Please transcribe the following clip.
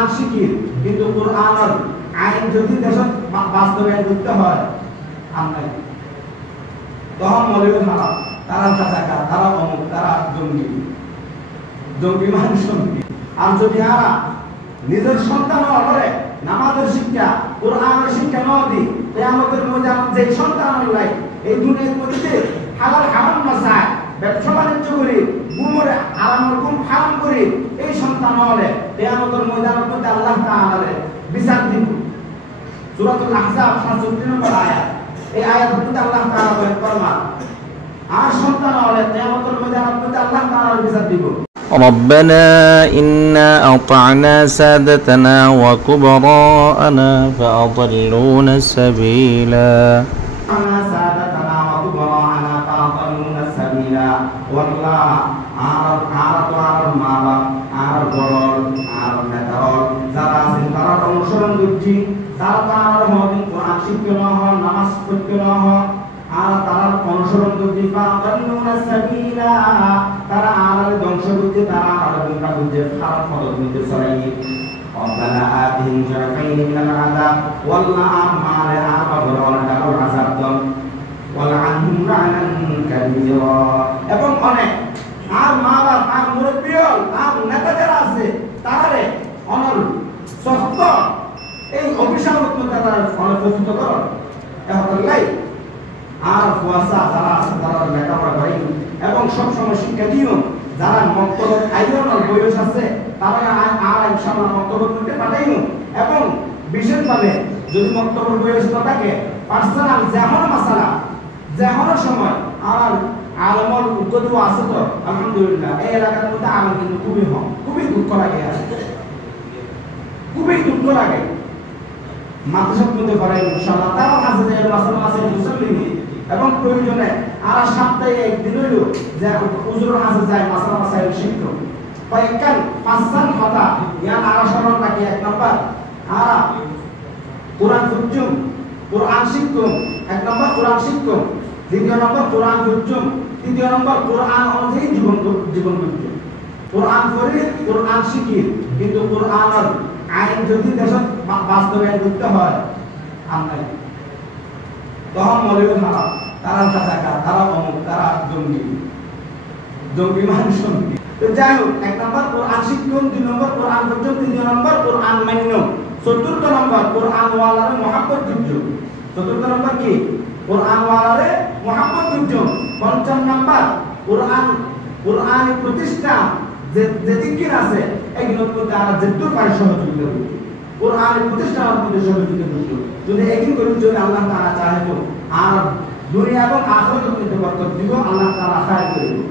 কোরআন শিখি কিন্তু কোরআনের আইন যদি দেশত বাস্তবায়ন করতে হয় আমরা তখন মৌলবী খারাপ, তারা কাছাকাছি, তারা অমুক, তারা জঙ্গি মানুষ। আর যদি আমরা নিজের সন্তান করে নামাজের শিক্ষা, কোরআনের শিক্ষা না দিই, কিয়ামতের ময়দানে যে সন্তান লাই এই দুনিয়ার মধ্যে হালাল হারাম না চায়, ব্যবসা বাণিজ্য করি, গুমরে হারামের গুম হারাম করি, এই সন্তান হলে কিয়ামতের ময়দানের মধ্যে আল্লাহ তাআলা বিচার দিব। সূরাতুল আহজাব 67 নম্বর আয়াত, এই আয়াতের মধ্যে আল্লাহ তাআলা বলেন ফরমান আর সন্তান হলে কিয়ামতের ময়দানের মধ্যে আল্লাহ তাআলা বিচার দিব। ربنا إنا أطعنا سادتنا وكبراءنا فأضلونا السبيلا والله عارض المعبر عارض ضرر عارض نترول যারা আছেন তারা অনুসরণ করছি, তারা হদিন কোরআন শিখতে না হয়, নামাজ পড়তে না হয়, আর তারা অনুসরণ করতে ফাদাল্লুনা সাবিলা, তারা আলাদা ধ্বংস করতে, তারা আলাদা গুমরা করতে, খারাপ পথে নিতে চলে। ربنا آتهم ضعفين من العذاب والله أعمال أعبر له عذاب ولعنهم لعنا كبيرا। এবং অনেক আর মা বাপ আর মুরব্বী আর নেতা যারা আছে তারারে অনর সত্য এই অভিশাপত্ম তারা ফলপ্রসূত করো এখন লাই আর ফুয়াসা যারা আছে তারা লেখাপড়া করে এবং সবসময় শিক্ষা দিও, যারা মক্তব আইনের বয়স আছে তারা আর ইনশাআল্লাহ মক্তব করতে পাঠাইও। এবং বিশেষভাবে যদি মক্তবের বয়স না থাকে পার্সোনাল যেমন মাসালা যেমন সময় আর আলমর উদ্যোগ আছে তো আলহামদুলিল্লাহ এই এলাকার মধ্যে আলম কিন্তু খুবই দুঃখ লাগে, খুবই দুঃখ লাগে। মাদ্রাসার মধ্যে পড়াই ইনশাআল্লাহ তারা কাছে যে মাসালা আছে মুসলিম এবং প্রয়োজনে আর সপ্তাহে একদিন হইল যে হুজুর কাছে যায় মাসালা মাসাইল শিখতো কয়েকখান পাঁচখান কথা ইয়ান আর স্মরণ রাখি। এক নম্বর আর কোরআন ফুজুম কোরআন শিখতুম, এক নম্বর কোরআন শিখতুম, দ্বিতীয় নম্বর কোরআন ফুজুম, তৃতীয় নম্বর কোরআন অনুযায়ী জীবন করতুম। কোরআন পড়ি কোরআন শিখি কিন্তু কোরআনের আইন যদি দেশত বাস্তবায়ন করতে হয় আমরা তখন মৌলবী খারাপ, তারা কাছাকাছি, তারা অমুক, তারা জঙ্গি মানুষ। তো যাই হোক, এক নম্বর কোরআন শিখুন, দুই নম্বর কোরআন পর্যন্ত, তৃতীয় নম্বর কোরআন মান্য, চতুর্থ নম্বর কোরআন ওয়ালারে মহাব্বত যুদ্ধ, চতুর্থ নম্বর কি কোরআন ওয়ালারে মহাব্বত যুদ্ধ, পঞ্চম নম্বর কোরআন প্রতিষ্ঠা যে দিকির আছে এগুলোর মধ্যে আমরা যেদূর পারি সহযোগিতা করি, কোরআন প্রতিষ্ঠার মধ্যে সহযোগিতা করব। যদি একদিন করি যদি আল্লাহ তাআলা চাহে তো আর দুনিয়া এবং আখিরাতের মধ্যে বরকত দিব, আল্লাহ তাআলা খায়ের করবে।